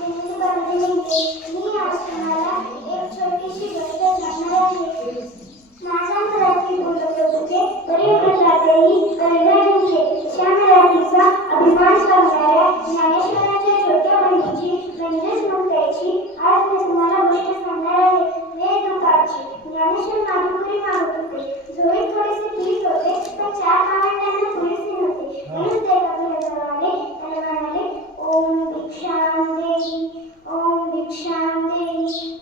मी आज तुम्हाला एक छोटीशी गोष्ट सांगणार आहे. माझ्या घरातील गुरुदेवते परिवर्तन राहतेही कर्णजिंके अशा मराठीचा अभिमान करणाऱ्या ज्ञानेश्वरांच्या छोट्या बहिणीची म्हणजेच मुक्ताईची आज मी तुम्हाला गोष्ट सांगणार आहे. वेळ दुपारची. ज्ञानेश्वर माधुकरी मागत होते. झोळीत थोडेसे पीठ होते, पण चार भावंडांना पुरेसे नव्हते. म्हणून ते आपल्या आले आणि म्हणाले, ओम भिक्षां देहि, ओम भिक्षां देहि.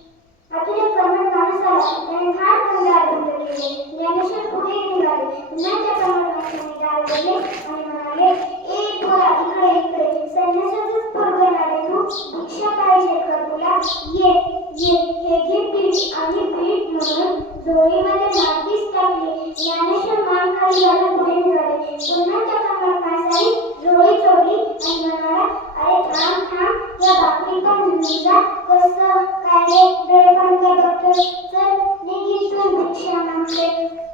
आतून एक कर्मठ माणूस आला. त्याने फार बंद बंद केले. ज्ञानेश्वर पुढे निघाले. पुन्हा त्या कर्मठ माणसाने दार उघडले आणि म्हणाले, ए पोरा, इकडे संन्यासाचंच पोरगं ना रे तू? भिक्षा पाहिजे का तुला? ये ये, हे घे पीठ. आणि पीठ म्हणून झोळीमध्ये मातीच टाकली. ज्ञानेश्वर मान खाली घालून पुढे निघाले. पुन्हा त्या कर्मठ माणसाने झोळी चोरली आणि म्हणाला, अरे थांब थांब, या भाकरी पण घेऊन जा. कसं काय रे, डोळे बंद बघतोय? चल निघितून भिक्षा मागते.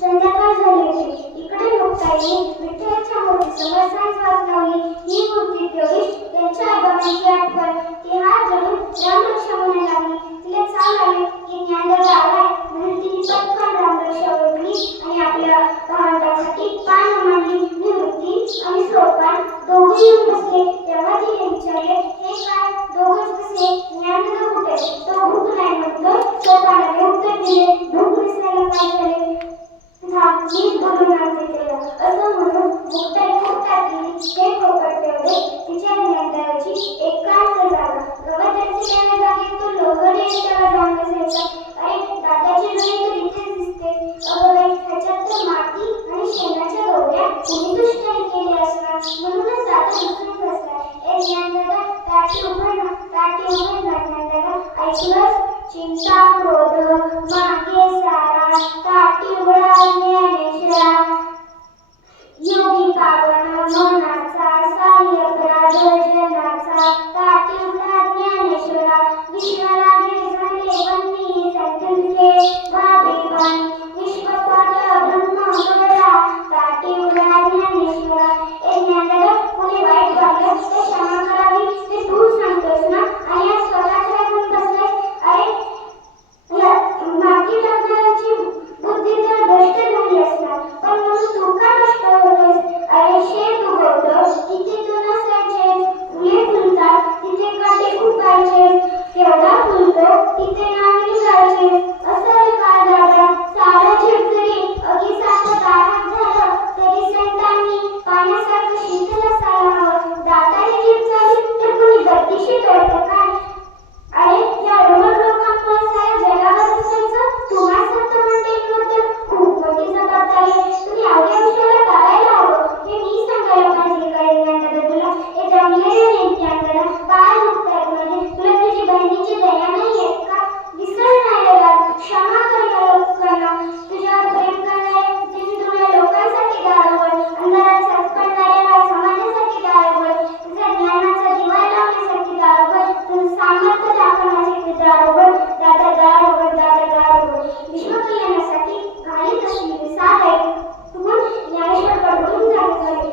संध्याकाळ झाली होती. इकडे मुक्ताईने विठ्ठलाच्या मूर्तीसमोर सांज लावली. ही मूर्ती तेवढीच त्यांच्या आईबाबांची आठवण. ती हात जोडून रामरक्षा म्हणायला लागली. तिला चाल आली की ज्ञानदादा आलाय म्हणून तिने पटकन रामरक्षा ओळखली आणि आपल्या भावंडांसाठी पान मांडली. निवृत्ती आणि सोपान दोघे येऊन बसले. तेव्हा तिने विचारले, हे काय दोघंच कसे? ज्ञानदादा कुठे? तो भूक नाही म्हणतोय. सोपानाने उत्तर दिले, भूक नसायला काय झाले? मीच बोलून आणते त्याला. असं म्हणून मुक्ताई पोटात गेली. ते पोपट तेवढे तिच्या ज्ञानदादाची एकांत जागा. गवताचे त्याला जागे तो लोहरी त्याला जाऊन बसायचा. अरे दादाची डोळे तर इथेच दिसते. अगं बाई, ह्याच्यात तर माती आणि शेणाच्या गवऱ्या कुणी दुष्टाई केली असणार, म्हणूनच दादा दुसरून बसला. ए ज्ञानदादा, ताटी उघड ना, ताटी उघड ना ज्ञानदादा. ऐकलंस? चिंता क्रोध मागे सारा, ताटी उघडा ज्ञानेश्वरा. योगी पावन मनाचा, साह्य जनाचा, ताटी उघडा ज्ञानेश्वरा. विश्वाला झाले वन्नी संतुलके भावेवानी, विश्वपाल ब्रह्म गौरा, ताटी उघडा ज्ञानेश्वरा. ए ज्ञानदादा, कोणी वाईट वागलं ते क्षमा करावी ते तू सांगतोस ना, आणि आज स्वतःच्या घेऊन बसलाय. अरे माती टाकणाऱ्याची बुद्धी तर भ्रष्ट झाली असणार, पण म्हणून तू का नष्ट होतोस? अरे शेत उगवतं तिथे तू नसायचे, फुले फुलतात तिथे काटे उपायचे, केवढा फुलतो तिथे नांगरी जायचे. असं रे काय दादा, सारं जग जरी अगीसारखं दारात झालं तरी संतांनी पाण्यासारखं शीतल असायला हवं. दाताने जीभ चालली तर कुणी गतिशी तोडतं काय? अरे या रोमक लोकांमुळे साऱ्या जगावर असायचं. तुम्हा संत म्हणते खूप मोठी जबाबदारी. तुम्ही आवड्या विषयाला टाळायला हवं. हे मी सांगायला पाहिजे का ज्ञानदादा तुला? हे जमलेलं नाही ज्ञानदादा. पाय दुखतायत माझे. तुला तुझी बहिणीची दया नाही येत का? विसर नाही रे बाळ, क्षमा कर या लोकांना. तुझ्यावर प्रेम करणारे दिनदुबळ्या लोकांसाठी दार उघड. अंधारात सरपटणाऱ्या समाजासाठी दार उघड. तुझ्या ज्ञानाचा दिवा लावण्यासाठी दार उघड. तुझं सामर्थ्य दाखवण्यासाठी दार उघड. दादा दार उघड, दादा दार उघड. विश्वकल्याणासाठी घालीत असलेली साथ ऐकून ज्ञानेश्वर कडून झाले.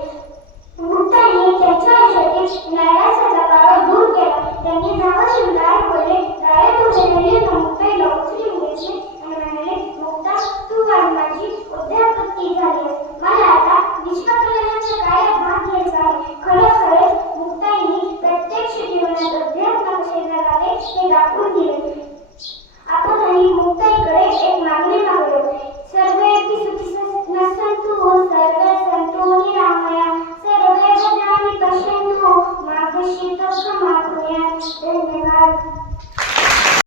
मुक्ताईने त्यांच्या आयुष्यातील न्यायाचा जगावर दूर केला. त्यांनी नावाचे दार उघडले. दारात उघडलेले मुक्ताईला उचलून घेतले आणि म्हणाले, मुक्ता, तू आज माझी उद्यापत्ती झालीस. मला आता विश्वकल्याणाच्या कार्यात भाग घ्यायचा आहे. खरोखरच मुक्ताईने प्रत्यक्ष जीवनात अध्यात्म कसे जगावे हे दाखवून दिले. आपणही मुक्ताईकडे एक मागणी मागूया. सर्वेपि सुखी नसन्तु, सर्वे सन्तु निरामया, सर्वे भद्राणि पश्यन्तु, मा कश्चित् दुःखं मा कुर्यात्. धन्यवाद.